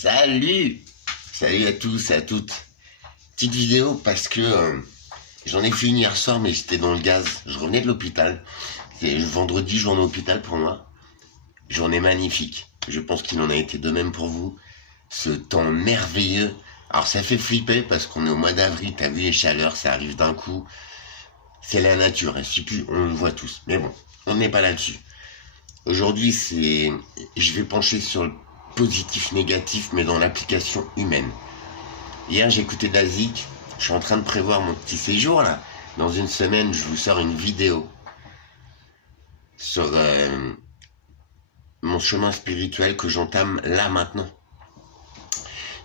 Salut! Salut à tous et à toutes. Petite vidéo parce que j'en ai fait une hier soir mais j'étais dans le gaz. Je revenais de l'hôpital. C'est vendredi, journée hôpital pour moi. Journée magnifique. Je pense qu'il en a été de même pour vous. Ce temps merveilleux. Alors ça fait flipper parce qu'on est au mois d'avril, t'as vu les chaleurs, ça arrive d'un coup. C'est la nature, elle suffit plus, on le voit tous. Mais bon, on n'est pas là-dessus. Aujourd'hui, je vais pencher sur le positif, négatif, mais dans l'application humaine. Hier, j'ai écouté Dazik. Je suis en train de prévoir mon petit séjour, là. Dans une semaine, je vous sors une vidéo sur mon chemin spirituel que j'entame là, maintenant.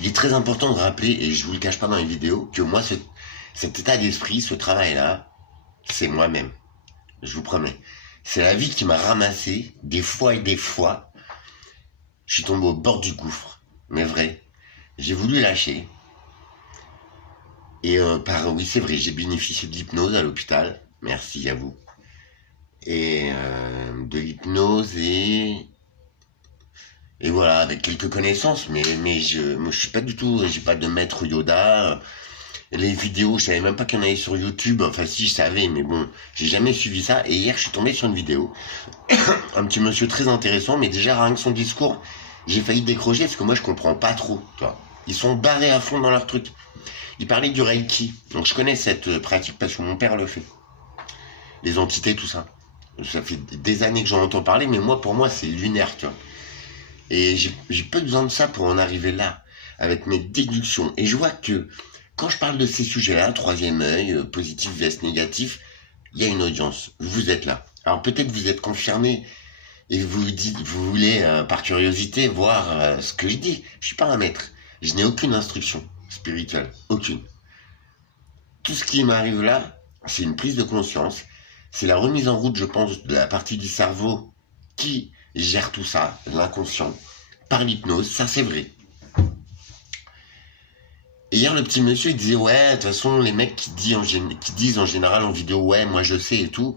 Il est très important de rappeler, et je vous le cache pas dans les vidéos, que moi, cet état d'esprit, ce travail-là, c'est moi-même. Je vous promets. C'est la vie qui m'a ramassé, des fois et des fois. Je suis tombé au bord du gouffre, mais vrai. J'ai voulu lâcher. Et oui, c'est vrai, j'ai bénéficié de l'hypnose à l'hôpital. Merci à vous. Et de l'hypnose et voilà, avec quelques connaissances, mais moi, je suis pas du tout, j'ai pas de maître Yoda. Les vidéos, je savais même pas qu'il y en avait sur YouTube. Enfin, si, je savais, mais bon, j'ai jamais suivi ça. Et hier, je suis tombé sur une vidéo. Un petit monsieur très intéressant, mais déjà, rien que son discours, j'ai failli décrocher parce que moi, je comprends pas trop, toi. Ils sont barrés à fond dans leur truc. Il parlait du Reiki. Donc, je connais cette pratique parce que mon père le fait. Les entités, tout ça. Ça fait des années que j'en entends parler, mais moi, pour moi, c'est lunaire, tu vois. Et j'ai pas besoin de ça pour en arriver là, avec mes déductions. Et je vois que, quand je parle de ces sujets-là, troisième œil, positif vs négatif, il y a une audience. Vous êtes là. Alors peut-être vous êtes confirmé et vous vous dites, vous voulez par curiosité voir ce que je dis. Je suis pas un maître. Je n'ai aucune instruction spirituelle, aucune. Tout ce qui m'arrive là, c'est une prise de conscience. C'est la remise en route, je pense, de la partie du cerveau qui gère tout ça, l'inconscient, par l'hypnose. Ça, c'est vrai. Et hier, le petit monsieur, il disait, ouais, de toute façon, les mecs qui disent en général en vidéo, ouais, moi je sais et tout,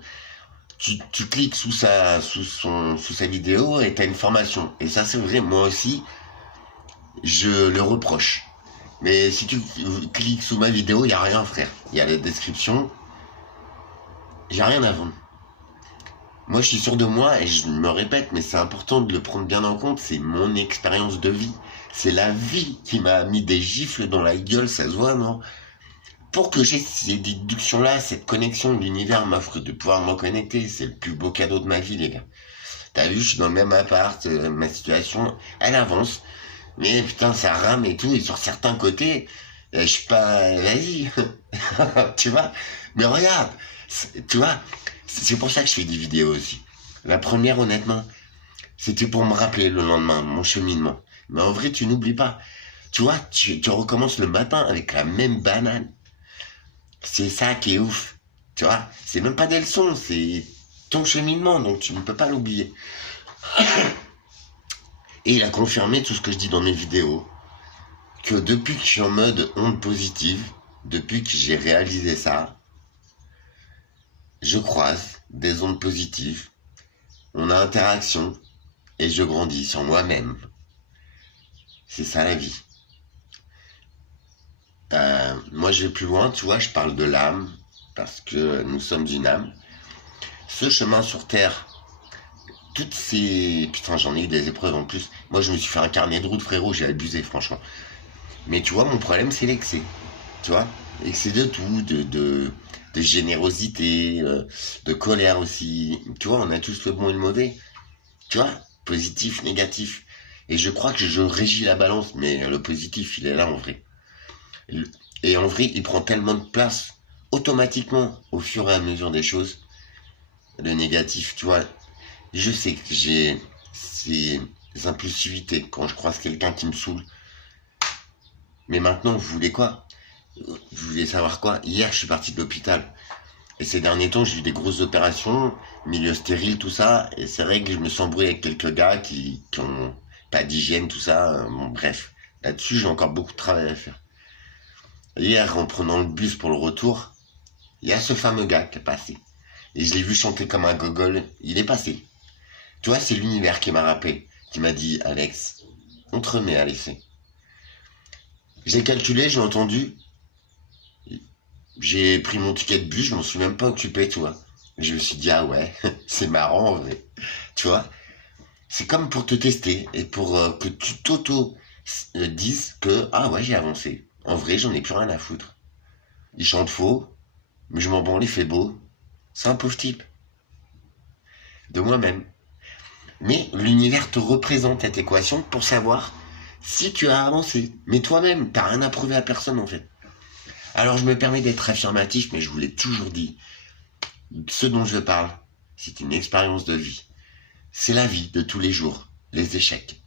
tu cliques sous sa vidéo et t'as une formation. Et ça, c'est vrai, moi aussi, je le reproche. Mais si tu cliques sous ma vidéo, il n'y a rien, frère. Il y a la description. J'ai rien à vendre. Moi, je suis sûr de moi et je me répète, mais c'est important de le prendre bien en compte. C'est mon expérience de vie. C'est la vie qui m'a mis des gifles dans la gueule, ça se voit, non? Pour que j'ai ces déductions-là, cette connexion, l'univers m'offre de pouvoir me connecter. C'est le plus beau cadeau de ma vie, les gars. T'as vu, je suis dans le même appart, ma situation, elle avance. Mais putain, ça rame et tout. Et sur certains côtés, je suis pas... Vas-y. Tu vois? Mais regarde, tu vois, c'est pour ça que je fais des vidéos aussi. La première, honnêtement, c'était pour me rappeler le lendemain, mon cheminement. Mais en vrai, tu n'oublies pas. Tu vois, tu recommences le matin avec la même banane. C'est ça qui est ouf. Tu vois, c'est même pas des leçons, c'est ton cheminement, donc tu ne peux pas l'oublier. Et il a confirmé tout ce que je dis dans mes vidéos, que depuis que je suis en mode onde positive, depuis que j'ai réalisé ça, je croise des ondes positives, on a interaction, et je grandis sur moi-même. C'est ça la vie. Moi je vais plus loin, tu vois, je parle de l'âme, parce que nous sommes une âme. Ce chemin sur Terre, toutes ces... Putain, j'en ai eu des épreuves en plus. Moi je me suis fait un carnet de route, frérot, j'ai abusé, franchement. Mais tu vois, mon problème c'est l'excès. Tu vois, excès de tout, de générosité, de colère aussi. Tu vois, on a tous le bon et le mauvais. Tu vois, positif, négatif. Et je crois que je régis la balance, mais le positif, il est là en vrai. Et en vrai, il prend tellement de place automatiquement au fur et à mesure des choses. Le négatif, tu vois, je sais que j'ai ces impulsivités quand je croise quelqu'un qui me saoule. Mais maintenant, vous voulez quoi? Vous voulez savoir quoi? Hier, je suis parti de l'hôpital. Et ces derniers temps, j'ai eu des grosses opérations, milieu stérile, tout ça. Et c'est vrai que je me suis embrouillé avec quelques gars qui ont pas d'hygiène, tout ça. Bon, bref, là-dessus, j'ai encore beaucoup de travail à faire. Hier, en prenant le bus pour le retour, il y a ce fameux gars qui est passé. Et je l'ai vu chanter comme un gogol. Il est passé. Tu vois, c'est l'univers qui m'a rappelé, qui m'a dit, Alex, on te remet à l'essai. J'ai calculé, j'ai entendu. J'ai pris mon ticket de bus, je m'en suis même pas occupé, tu vois. Je me suis dit, ah ouais, c'est marrant en vrai. Tu vois, c'est comme pour te tester et pour que tu dises que, ah ouais, j'ai avancé. En vrai, j'en ai plus rien à foutre. Il chante faux, mais je m'en branle, il fait beau. C'est un pauvre type. De moi-même. Mais l'univers te représente cette équation pour savoir si tu as avancé. Mais toi-même, t'as rien à prouver à personne en fait. Alors je me permets d'être affirmatif, mais je vous l'ai toujours dit. Ce dont je parle, c'est une expérience de vie. C'est la vie de tous les jours, les échecs,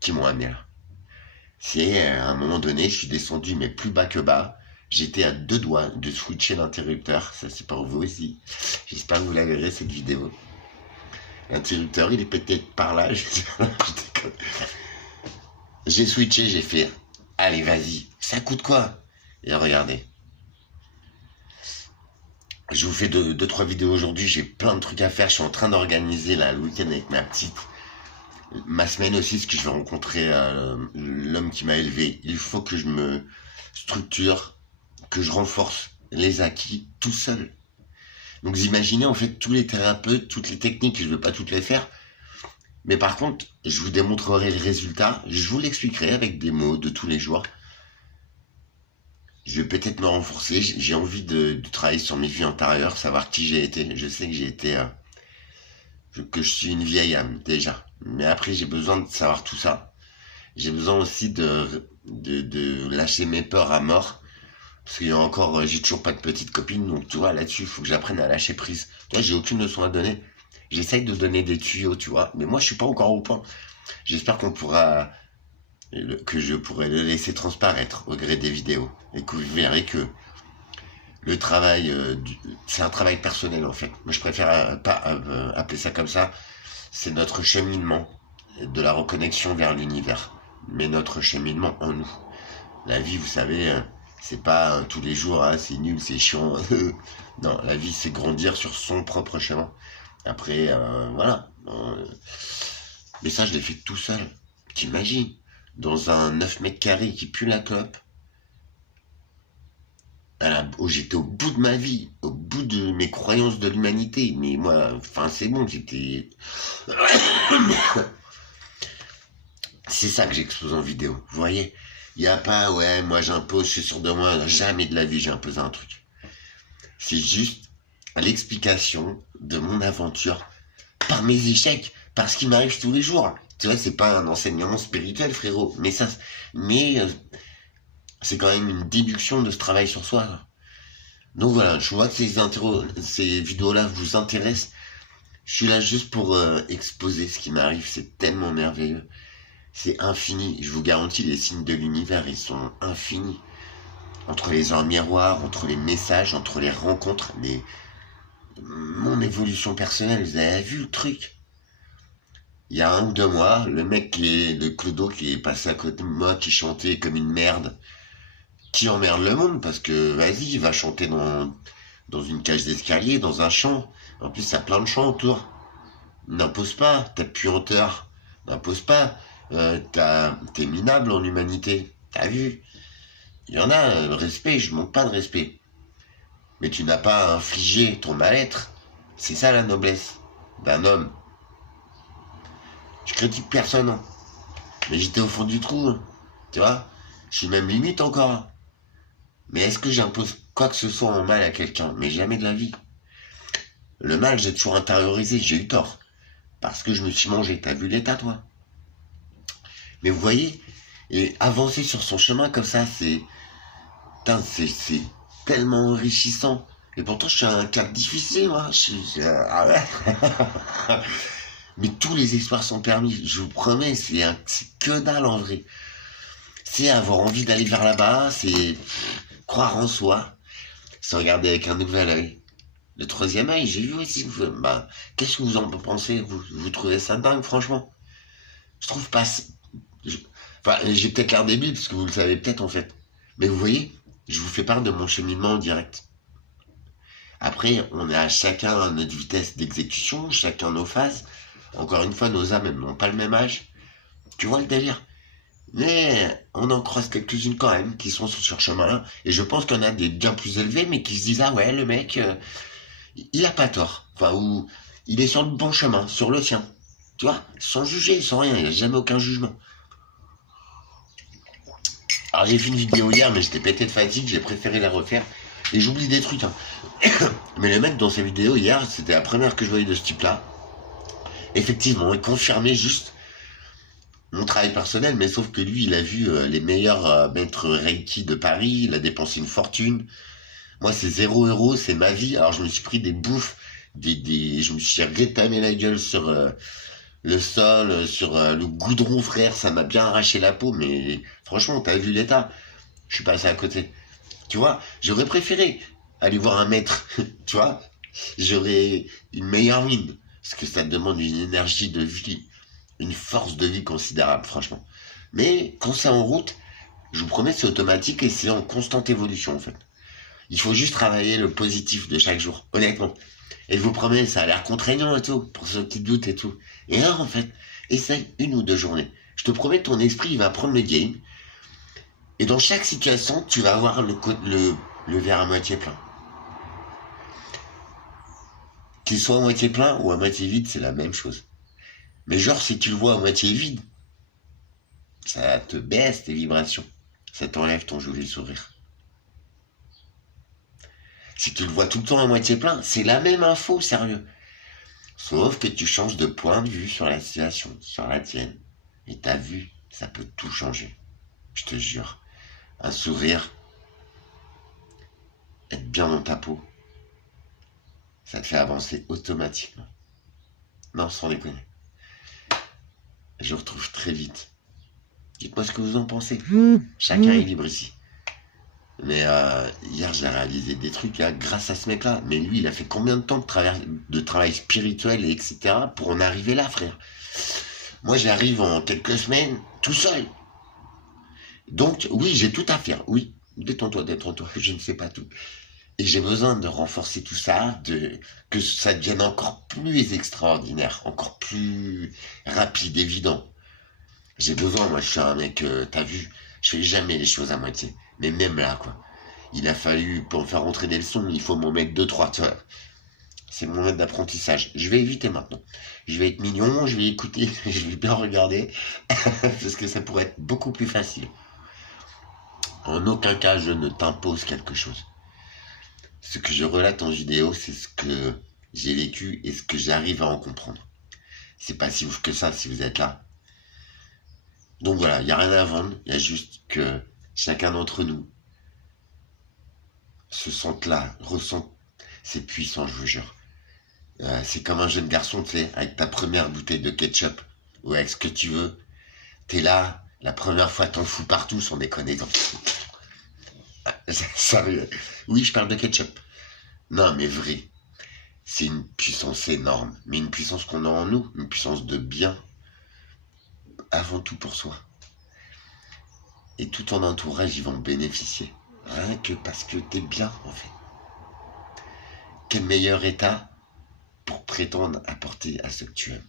qui m'ont amené là. C'est à un moment donné, je suis descendu, mais plus bas que bas. J'étais à 2 doigts de switcher l'interrupteur. Ça, c'est pour vous aussi. J'espère que vous la verrez, cette vidéo. L'interrupteur, il est peut-être par là. J'ai switché, j'ai fait, allez, vas-y. Ça coûte quoi? Et regardez. Je vous fais deux, trois vidéos aujourd'hui. J'ai plein de trucs à faire. Je suis en train d'organiser là, le week-end avec ma petite. Ma semaine aussi, parce que je vais rencontrer l'homme qui m'a élevé. Il faut que je me structure, que je renforce les acquis tout seul. Donc vous imaginez en fait tous les thérapeutes, toutes les techniques, je ne veux pas toutes les faire. Mais par contre, je vous démontrerai le résultat. Je vous l'expliquerai avec des mots de tous les jours. Je vais peut-être me renforcer. J'ai envie de travailler sur mes vies antérieures, savoir qui j'ai été. Je sais que j'ai été... que je suis une vieille âme déjà. Mais après, j'ai besoin de savoir tout ça. J'ai besoin aussi de lâcher mes peurs à mort. Parce qu'il y a encore, j'ai toujours pas de petite copine. Donc, tu vois, là-dessus, il faut que j'apprenne à lâcher prise. Tu vois, j'ai aucune leçon à donner. J'essaye de donner des tuyaux, tu vois. Mais moi, je suis pas encore au point. J'espère que je pourrai le laisser transparaître au gré des vidéos. Et que vous verrez que le travail, c'est un travail personnel, en fait. Moi, je préfère pas appeler ça comme ça. C'est notre cheminement de la reconnexion vers l'univers, mais notre cheminement en nous. La vie, vous savez, c'est pas tous les jours, hein, c'est nul, c'est chiant. Non, la vie, c'est grandir sur son propre chemin. Après, voilà. Mais ça, je l'ai fait tout seul. T'imagines, dans un 9 mètres carrés qui pue la clope, j'étais au bout de ma vie, au bout de mes croyances de l'humanité. Mais moi, enfin, c'est bon, j'étais... C'est ça que j'expose en vidéo, vous voyez? Il n'y a pas, ouais, moi j'impose, je suis sûr de moi, jamais de la vie j'ai imposé un truc. C'est juste l'explication de mon aventure par mes échecs, par ce qui m'arrive tous les jours. Tu vois, c'est pas un enseignement spirituel, frérot, mais c'est quand même une déduction de ce travail sur soi, là. Donc voilà, je vois que ces vidéos-là vous intéressent. Je suis là juste pour exposer ce qui m'arrive, c'est tellement merveilleux. C'est infini, je vous garantis, les signes de l'univers, ils sont infinis. Entre les heures miroirs, entre les messages, entre les rencontres, mon évolution personnelle, vous avez vu le truc? Il y a 1 ou 2 mois, le clodo qui est passé à côté de moi, qui chantait comme une merde, qui emmerde le monde, parce que, vas-y, il va chanter dans une cage d'escalier, dans un champ. En plus, il y a plein de champs autour. N'impose pas, t'as puanteur. N'impose pas. T'es minable en humanité. T'as vu? Il y en a, respect, je manque pas de respect. Mais tu n'as pas infligé ton mal-être. C'est ça la noblesse d'un homme. Je critique personne, hein. Mais j'étais au fond du trou, hein. Tu vois? Je suis même limite encore, hein. Mais est-ce que j'impose quoi que ce soit en mal à quelqu'un? Mais jamais de la vie. Le mal, j'ai toujours intériorisé, j'ai eu tort. Parce que je me suis mangé. T'as vu l'état, toi? Mais vous voyez, et avancer sur son chemin comme ça, c'est tellement enrichissant. Et pourtant, je suis à un cap difficile, moi. Ah ouais. Mais tous les espoirs sont permis. Je vous promets, c'est que dalle en vrai. C'est avoir envie d'aller vers là-bas, c'est croire en soi, se regarder avec un nouvel œil. Le troisième œil, j'ai vu aussi. Bah, qu'est-ce que vous en pensez? Vous trouvez ça dingue, franchement? Je trouve pas... Enfin, j'ai peut-être l'air débile, parce que vous le savez peut-être, en fait. Mais vous voyez, je vous fais part de mon cheminement en direct. Après, on a chacun à notre vitesse d'exécution, chacun nos phases. Encore une fois, nos âmes, elles n'ont pas le même âge. Tu vois le délire? Mais on en croise quelques-unes quand même qui sont sur ce chemin-là. Et je pense qu'il y en a des bien plus élevés, mais qui se disent, ah ouais, le mec, il a pas tort. Enfin, ou il est sur le bon chemin, sur le sien. Tu vois, sans juger, sans rien, il n'y a jamais aucun jugement. Alors j'ai fait une vidéo hier, mais j'étais pété de fatigue, j'ai préféré la refaire. Et j'oublie des trucs. Hein. Mais le mec dans sa vidéo hier, c'était la première que je voyais de ce type-là. Effectivement, il confirmait juste mon travail personnel, mais sauf que lui, il a vu les meilleurs maîtres Reiki de Paris, il a dépensé une fortune. Moi, c'est 0 €, c'est ma vie. Alors je me suis pris des bouffes, je me suis rétamé la gueule sur le sol, sur le goudron, frère, ça m'a bien arraché la peau, mais franchement, t'as vu l'état? Je suis passé à côté. Tu vois, j'aurais préféré aller voir un maître, tu vois, j'aurais une meilleure mine, parce que ça demande une énergie de vie, une force de vie considérable, franchement. Mais quand c'est en route, je vous promets, c'est automatique et c'est en constante évolution, en fait. Il faut juste travailler le positif de chaque jour, honnêtement. Et je vous promets, ça a l'air contraignant et tout, pour ceux qui doutent et tout. Et là, en fait, essaye 1 ou 2 journées. Je te promets, ton esprit, il va prendre le game. Et dans chaque situation, tu vas avoir le verre à moitié plein. Qu'il soit à moitié plein ou à moitié vide, c'est la même chose. Mais genre, si tu le vois à moitié vide, ça te baisse tes vibrations. Ça t'enlève ton joli sourire. Si tu le vois tout le temps à moitié plein, c'est la même info, sérieux. Sauf que tu changes de point de vue sur la situation, sur la tienne. Et ta vue, ça peut tout changer. Je te jure. Un sourire, être bien dans ta peau, ça te fait avancer automatiquement. Non, sans déconner. Je vous retrouve très vite. Dites-moi ce que vous en pensez. Chacun est libre ici. Mais hier, j'ai réalisé des trucs là, grâce à ce mec-là. Mais lui, il a fait combien de temps de travail spirituel, et etc. pour en arriver là, frère? Moi, j'arrive en quelques semaines, tout seul. Donc, oui, j'ai tout à faire. Oui, détends-toi, je ne sais pas tout. Et j'ai besoin de renforcer tout ça, que ça devienne encore plus extraordinaire, encore plus rapide, évident. J'ai besoin, moi, je suis un mec, t'as vu, je fais jamais les choses à moitié. Mais même là, quoi. Il a fallu, pour me faire rentrer des leçons, il faut m'en mettre 2, 3, tu vois. C'est mon mode d'apprentissage. Je vais éviter maintenant. Je vais être mignon, je vais écouter, je vais bien regarder, parce que ça pourrait être beaucoup plus facile. En aucun cas, je ne t'impose quelque chose. Ce que je relate en vidéo, c'est ce que j'ai vécu et ce que j'arrive à en comprendre. C'est pas si ouf que ça si vous êtes là. Donc voilà, il n'y a rien à vendre, il y a juste que chacun d'entre nous se sente là, ressent. C'est puissant, je vous jure. C'est comme un jeune garçon, tu sais, avec ta première bouteille de ketchup, ou avec ce que tu veux. T'es là, la première fois t'en fous partout, sans déconner. Sérieux. Oui, je parle de ketchup. Non, mais vrai. C'est une puissance énorme, mais une puissance qu'on a en nous, une puissance de bien, avant tout pour soi. Et tout ton entourage, ils vont bénéficier. Rien que parce que t'es bien, en fait. Quel meilleur état pour prétendre apporter à ce que tu aimes.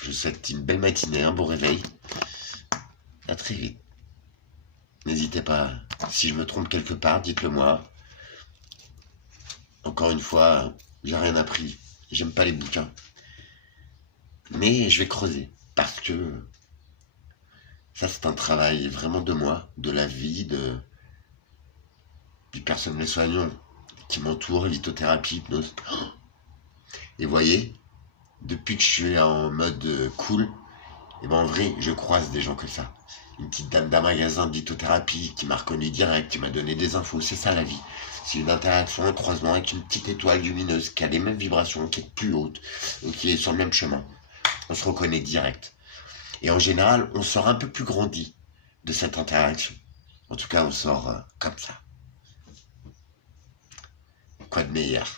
Je vous souhaite une belle matinée, un bon réveil. À très vite. N'hésitez pas, si je me trompe quelque part, dites-le moi. Encore une fois, j'ai rien appris. J'aime pas les bouquins. Mais je vais creuser, parce que ça c'est un travail vraiment de moi, de la vie, du personnel soignant qui m'entoure, lithothérapie, hypnose. Et voyez, depuis que je suis en mode cool, et ben en vrai, je croise des gens comme ça. Une petite dame d'un magasin de lithothérapie qui m'a reconnu direct, qui m'a donné des infos, c'est ça la vie. C'est une interaction, un croisement avec une petite étoile lumineuse qui a les mêmes vibrations, qui est plus haute, et qui est sur le même chemin. On se reconnaît direct. Et en général, on sort un peu plus grandi de cette interaction. En tout cas, on sort comme ça. Quoi de meilleur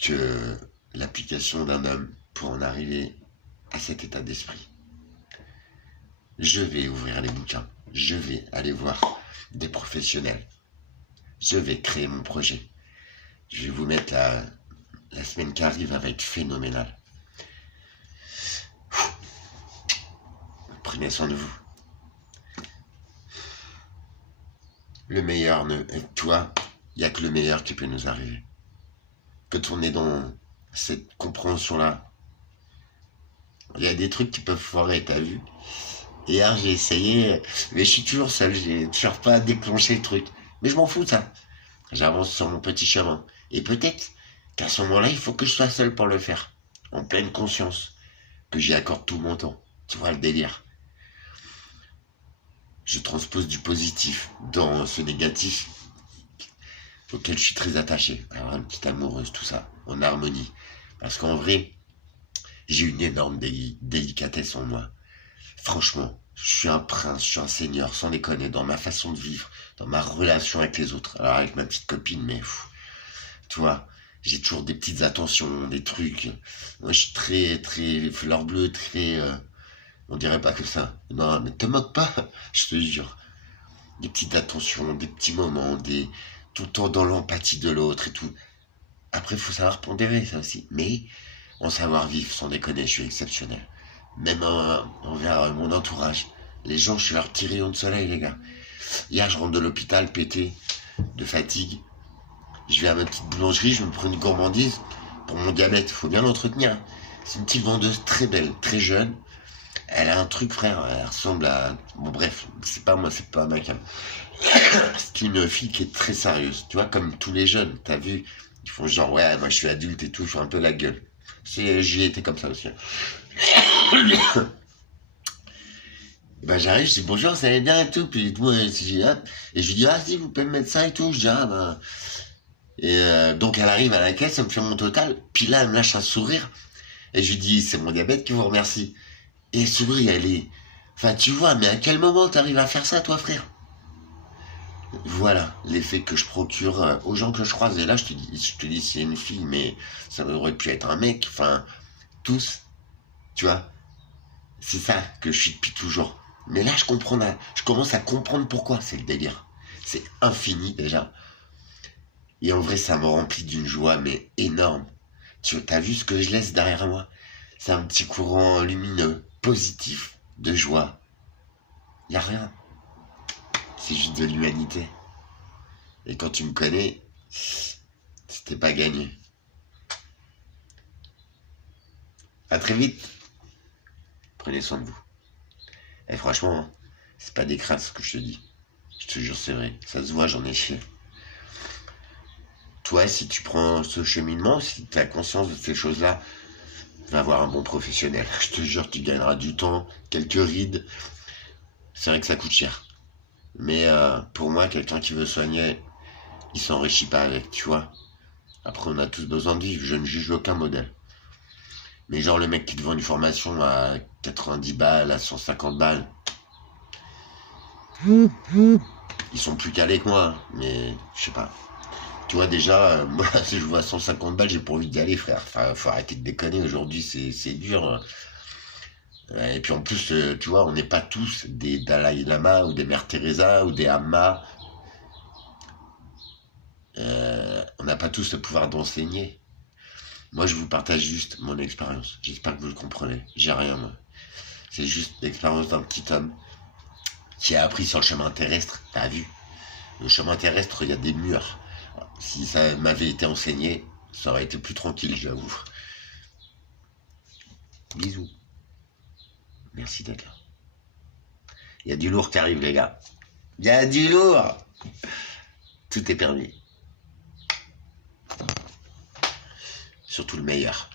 que l'application d'un homme pour en arriver à cet état d'esprit? Je vais ouvrir les bouquins. Je vais aller voir des professionnels. Je vais créer mon projet. Je vais vous mettre La semaine qui arrive, elle va être phénoménale. Prenez soin de vous. Le meilleur, toi, il n'y a que le meilleur qui peut nous arriver. Quand on est dans cette compréhension-là, il y a des trucs qui peuvent foirer, t'as vu? Hier, j'ai essayé, mais je suis toujours seul, j'ai toujours pas déclenché le truc. Mais je m'en fous, ça. J'avance sur mon petit chemin. Et peut-être qu'à ce moment-là, il faut que je sois seul pour le faire. En pleine conscience. Que j'y accorde tout mon temps. Tu vois le délire. Je transpose du positif dans ce négatif auquel je suis très attaché. Alors, une petite amoureuse, tout ça, en harmonie. Parce qu'en vrai, j'ai une énorme délicatesse en moi. Franchement, je suis un prince, je suis un seigneur, sans déconner, dans ma façon de vivre, dans ma relation avec les autres. Alors avec ma petite copine, mais tu vois, j'ai toujours des petites attentions, des trucs. Moi, je suis très, très fleur bleue, très... on dirait pas que ça. Non, mais te moque pas, je te jure. Des petites attentions, des petits moments, tout le temps dans l'empathie de l'autre et tout. Après, il faut savoir pondérer ça aussi. Mais en savoir vivre, sans déconner, je suis exceptionnel. Même envers mon entourage. Les gens, je suis leur petit rayon de soleil, les gars. Hier, je rentre de l'hôpital pété de fatigue. Je vais à ma petite boulangerie, je me prends une gourmandise pour mon diabète. Il faut bien l'entretenir. C'est une petite vendeuse très belle, très jeune. Elle a un truc, frère. Elle ressemble à... Bon, bref, c'est pas moi, c'est pas ma cam. C'est une fille qui est très sérieuse. Tu vois, comme tous les jeunes, t'as vu? Ils font genre, ouais, moi je suis adulte et tout, je fais un peu la gueule. J'y ai été comme ça aussi. Ben j'arrive, je dis bonjour, ça va bien et tout, puis moi, et je lui dis, ah si, vous pouvez me mettre ça et tout, je dis, ah ben... Et donc elle arrive à la caisse, elle me fait mon total, puis là elle me lâche un sourire, et je lui dis, c'est mon diabète qui vous remercie. Et le sourire, elle est... Enfin tu vois, mais à quel moment t'arrives à faire ça toi frère? Voilà l'effet que je procure aux gens que je croise, et là je te dis c'est une fille, mais ça aurait pu être un mec, enfin, tous, tu vois, c'est ça que je suis depuis toujours. Mais là, je commence à comprendre pourquoi, c'est le délire. C'est infini déjà. Et en vrai, ça me remplit d'une joie, mais énorme. Tu as vu ce que je laisse derrière moi? C'est un petit courant lumineux, positif, de joie. Y a rien. C'est juste de l'humanité. Et quand tu me connais, c'était pas gagné. À très vite. Prenez soin de vous. Et franchement, c'est pas des crasses ce que je te dis. Je te jure, c'est vrai. Ça se voit, j'en ai chié. Toi, si tu prends ce cheminement, si tu as conscience de ces choses-là, va voir un bon professionnel. Je te jure, tu gagneras du temps, quelques rides. C'est vrai que ça coûte cher. Mais pour moi, quelqu'un qui veut soigner, il s'enrichit pas avec, tu vois. Après, on a tous besoin de vivre. Je ne juge aucun modèle. Mais genre, le mec qui te vend une formation à 90 balles, à 150 balles, ils sont plus calés que moi, mais je sais pas. Tu vois, déjà, moi, si je vois 150 balles, j'ai pas envie d'y aller, frère. Enfin, faut arrêter de déconner, aujourd'hui, c'est dur. Et puis en plus, tu vois, on n'est pas tous des Dalai Lama ou des Mères Teresa ou des Amma. On n'a pas tous le pouvoir d'enseigner. Moi, je vous partage juste mon expérience. J'espère que vous le comprenez. J'ai rien, moi. C'est juste l'expérience d'un petit homme qui a appris sur le chemin terrestre. T'as vu? Le chemin terrestre, il y a des murs. Si ça m'avait été enseigné, ça aurait été plus tranquille, j'avoue. Bisous. Merci d'être là. Il y a du lourd qui arrive, les gars. Il y a du lourd. Tout est permis. Surtout le meilleur.